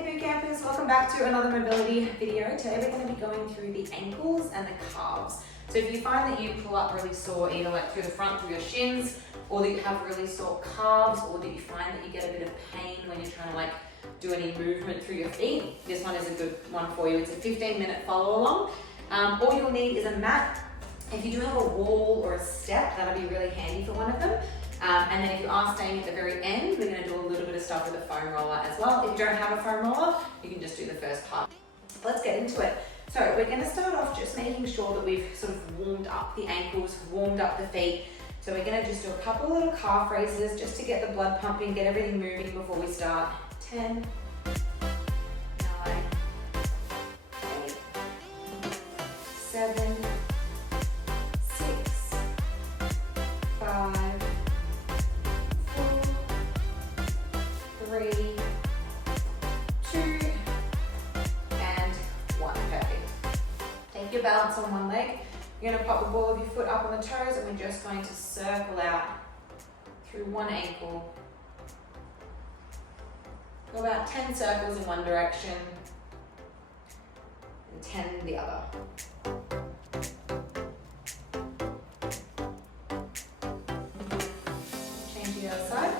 Hey Bootcampers, welcome back to another mobility video. Today we're going to be going through the ankles and the calves. So if you find that you pull up really sore, either like through the front, through your shins, or that you have really sore calves, or that you find that you get a bit of pain when you're trying to like do any movement through your feet, this one is a good one for you. It's a 15-minute follow along. All you'll need is a mat. If you do have a wall or a step, that'll be really handy for one of them. And then if you are staying at the very end, we're going to do a little bit of stuff with a foam roller as well. If you don't have a foam roller, you can just do the first part. Let's get into it. So we're going to start off just making sure that we've sort of warmed up the ankles, warmed up the feet. So we're going to just do a couple of little calf raises just to get the blood pumping, get everything moving before we start. 10, 9, 8, 7, 6, 5, 4, 3, 2, and 1. Perfect. Take your balance on one leg. You're going to pop the ball of your foot up on the toes, and we're just going to circle out through one ankle. Go about 10 circles in one direction and 10 in the other. Change to the other side.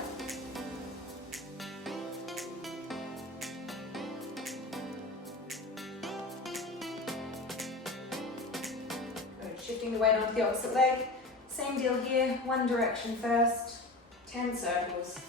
Good. Shifting the weight onto the opposite leg. Same deal here, one direction first, 10 circles.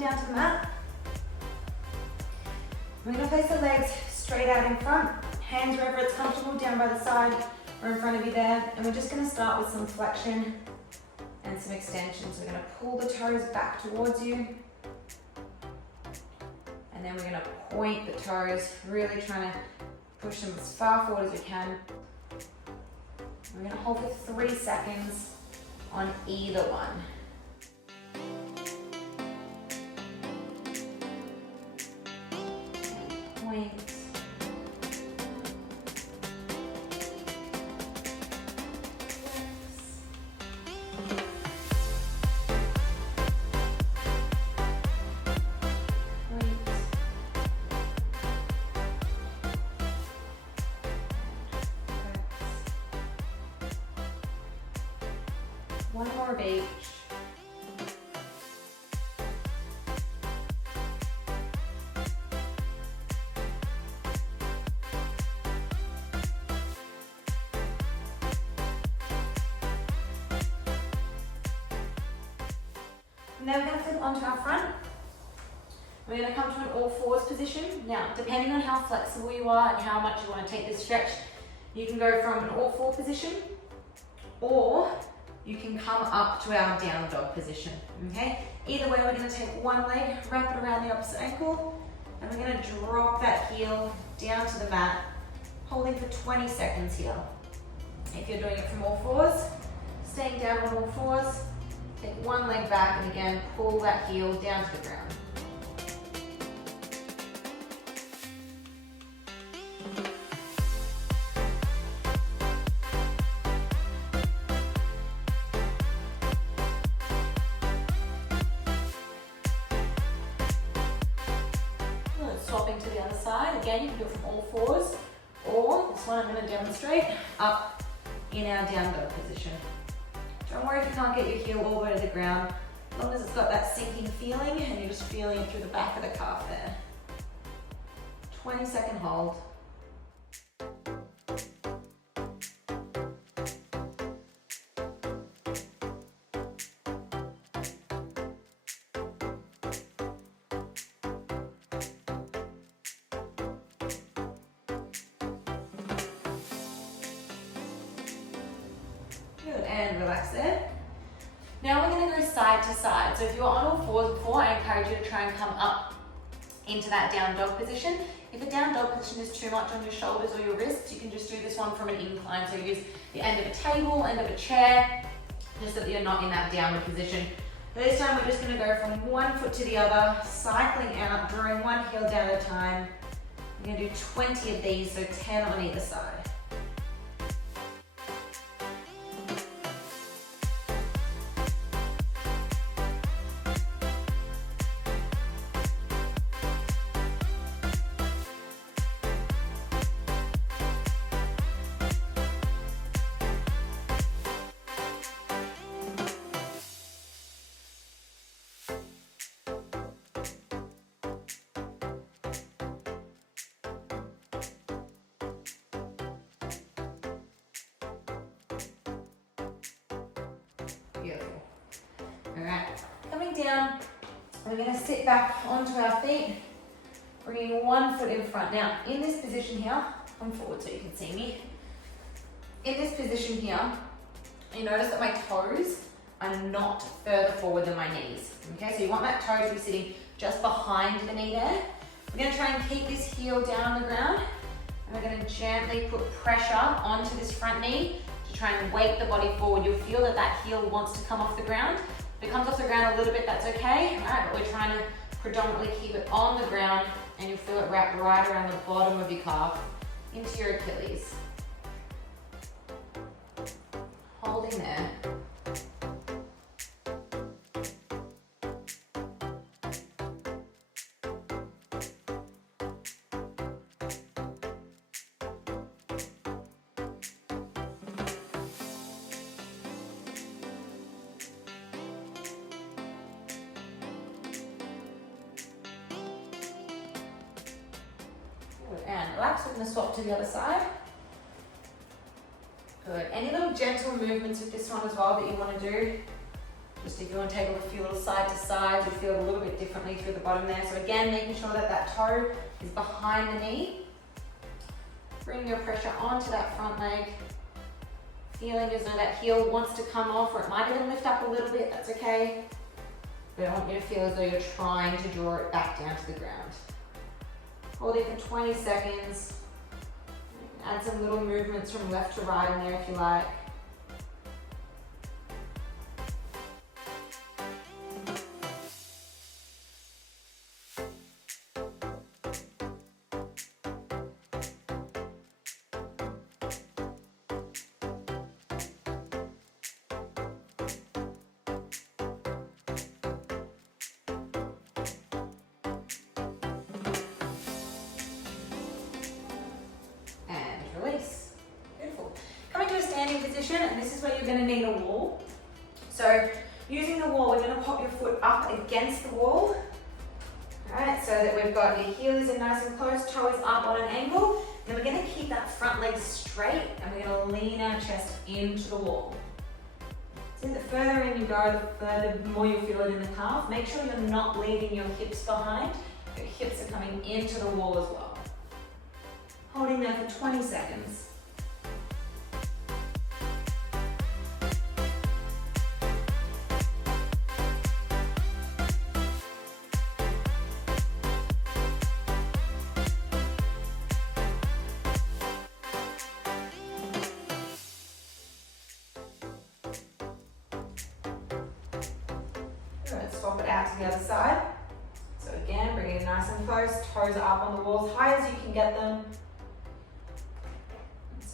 Down to the mat. We're going to place the legs straight out in front, hands wherever it's comfortable, down by the side or in front of you there. And we're just going to start with some flexion and some extension. So we're going to pull the toes back towards you. And then we're going to point the toes, really trying to push them as far forward as we can. We're going to hold for 3 seconds on either one. Point. One more of each. Now we're going to flip onto our front. We're going to come to an all fours position. Now, depending on how flexible you are and how much you want to take this stretch, you can go from an all four position, or you can come up to our down dog position, okay? Either way, we're going to take one leg, wrap it around the opposite ankle, and we're going to drop that heel down to the mat, holding for 20 seconds here. If you're doing it from all fours, staying down on all fours, take one leg back and again, pull that heel down to the ground. Good. Swapping to the other side. Again, you can do it from all fours, or this one I'm going to demonstrate up in our down dog position. Don't worry if you can't get your heel all the way to the ground, as long as it's got that sinking feeling and you're just feeling it through the back of the calf there. 20-second hold. Good, and relax there. Now we're going to go side to side. So if you're on all fours before, I encourage you to try and come up into that down dog position. If a down dog position is too much on your shoulders or your wrists, you can just do this one from an incline. So use the end of a table, end of a chair, just so that you're not in that downward position. This time we're just going to go from one foot to the other, cycling out, drawing one heel down at a time. We're going to do 20 of these, so 10 on either side. Beautiful. All right, coming down, we're going to sit back onto our feet, bringing one foot in front. Now, in this position here, come forward so you can see me. In this position here, you notice that my toes are not further forward than my knees. Okay, so you want that toe to be sitting just behind the knee there. We're going to try and keep this heel down on the ground, and we're going to gently put pressure onto this front knee to try and weight the body forward. You'll feel that that heel wants to come off the ground. If it comes off the ground a little bit, that's okay, right? But we're trying to predominantly keep it on the ground, and you'll feel it wrap right around the bottom of your calf into your Achilles. Holding there. And relax, we're going to swap to the other side. Good. Any little gentle movements with this one as well that you want to do. Just if you want to take a few little side to side, you feel it a little bit differently through the bottom there. So again, making sure that that toe is behind the knee. Bring your pressure onto that front leg. Feeling as though that heel wants to come off, or it might even lift up a little bit, that's okay. But I want you to feel as though you're trying to draw it back down to the ground. Hold it for 20 seconds. Add some little movements from left to right in there if you like. Release. Beautiful. Coming to a standing position, and this is where you're going to need a wall. So using the wall, we're going to pop your foot up against the wall. Alright, so that we've got your heel is in nice and close, toe is up on an angle. Then we're going to keep that front leg straight, and we're going to lean our chest into the wall. So the further in you go, the more you'll feel it in the calf. Make sure you're not leaving your hips behind. Your hips are coming into the wall as well. Holding there for 20 seconds. Good, swap it out to the other side. So again, bring it nice and close, toes are up on the wall as high as you can get them.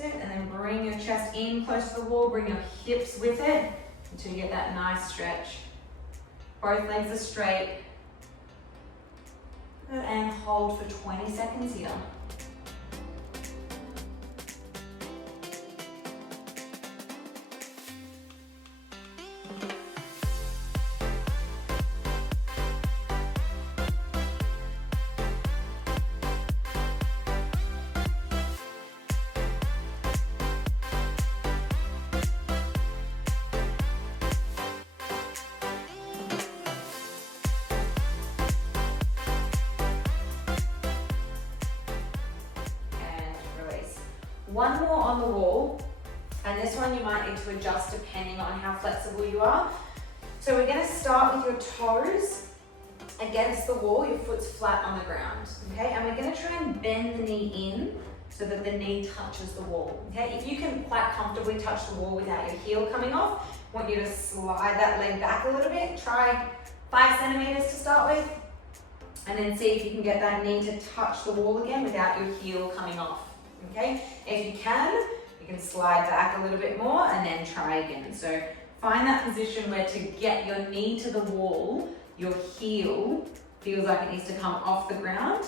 And then bring your chest in close to the wall, bring your hips with it until you get that nice stretch. Both legs are straight. Good, and hold for 20 seconds here. One more on the wall, and this one you might need to adjust depending on how flexible you are. So we're going to start with your toes, against the wall, your foot's flat on the ground, okay? And we're gonna try and bend the knee in so that the knee touches the wall, okay? If you can quite comfortably touch the wall without your heel coming off, I want you to slide that leg back a little bit. Try 5 centimeters to start with, and then see if you can get that knee to touch the wall again without your heel coming off, okay? If you can slide back a little bit more and then try again. So find that position where to get your knee to the wall, your heel feels like it needs to come off the ground.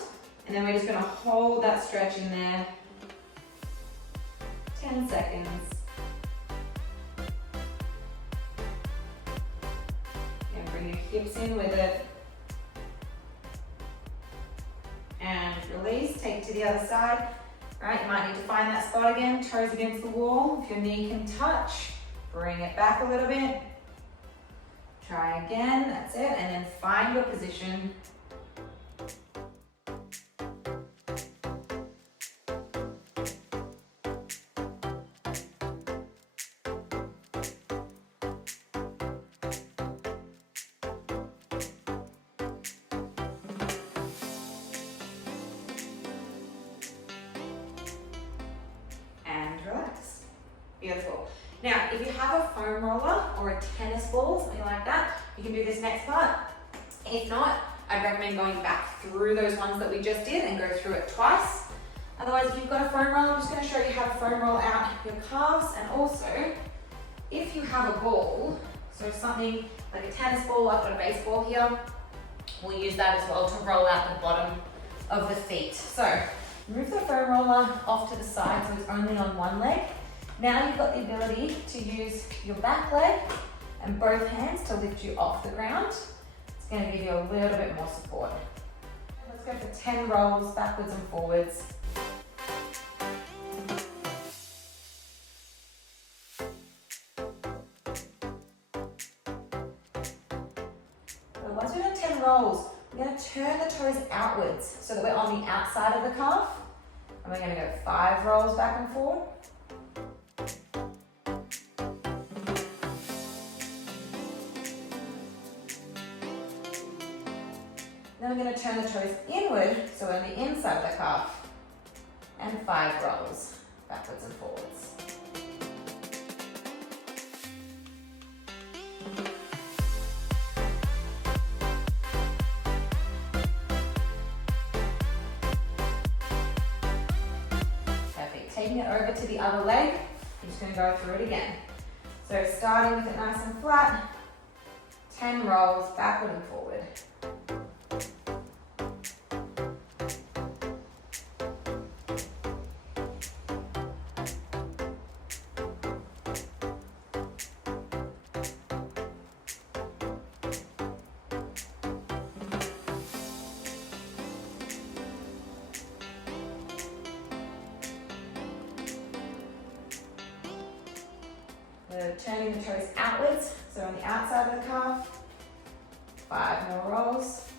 And then we're just gonna hold that stretch in there. 10 seconds. And bring your hips in with it. And release, take to the other side. All right, you might need to find that spot again, toes against the wall. If your knee can touch, bring it back a little bit. Try again, that's it, and then find your position. Relax. Beautiful. Now, if you have a foam roller or a tennis ball, something like that, you can do this next part. If not, I'd recommend going back through those ones that we just did and go through it twice. Otherwise, if you've got a foam roller, I'm just going to show you how to foam roll out your calves. And also, if you have a ball, so something like a tennis ball, I've got a baseball here, we'll use that as well to roll out the bottom of the feet. So, move the foam roller off to the side so it's only on one leg. Now you've got the ability to use your back leg and both hands to lift you off the ground. It's going to give you a little bit more support. Let's go for 10 rolls backwards and forwards. So once we've done 10 rolls, we're going to turn the toes outwards so that we're on the outside of the calf. And we're going to go 5 rolls back and forward. Then we're going to turn the toes inward so we're on the inside of the calf. And 5 rolls backwards and forwards. Taking it over to the other leg, I'm just going to go through it again. So starting with it nice and flat, 10 rolls backward and forward. We're turning the toes outwards, so on the outside of the calf. 5 more rolls.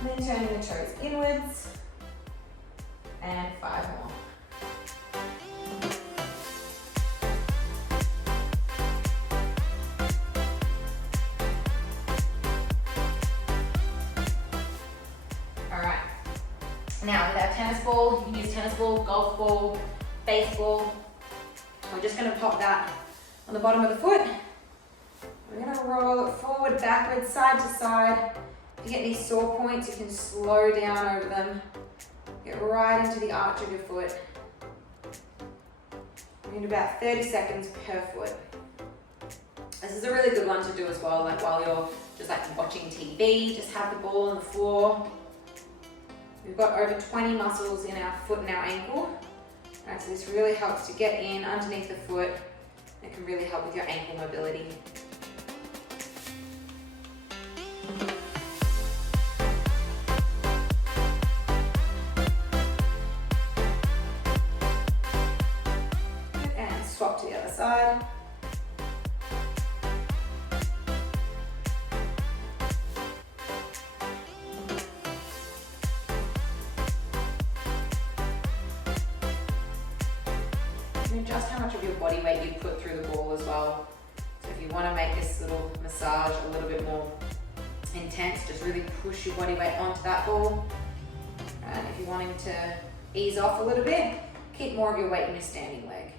And then turning the toes inwards. And 5 more. Now with our tennis ball, you can use tennis ball, golf ball, baseball. We're just going to pop that on the bottom of the foot. We're going to roll it forward, backwards, side to side. If you get any sore points, you can slow down over them. Get right into the arch of your foot. We need about 30 seconds per foot. This is a really good one to do as well, like while you're just like watching TV, just have the ball on the floor. We've got over 20 muscles in our foot and our ankle. Right, so this really helps to get in underneath the foot. It can really help with your ankle mobility. Good, and swap to the other side. just how much of your body weight you put through the ball as well. So if you want to make this little massage a little bit more intense, just really push your body weight onto that ball. And if you're wanting to ease off a little bit, keep more of your weight in your standing leg.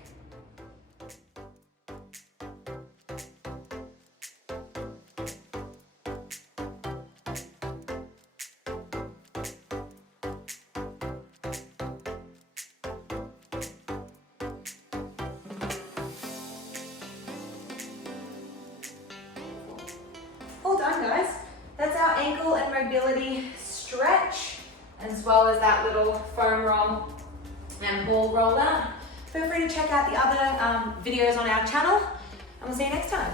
All done, guys. That's our ankle and mobility stretch, as well as that little foam roll and ball roll out. Feel free to check out the other videos on our channel, and we'll see you next time.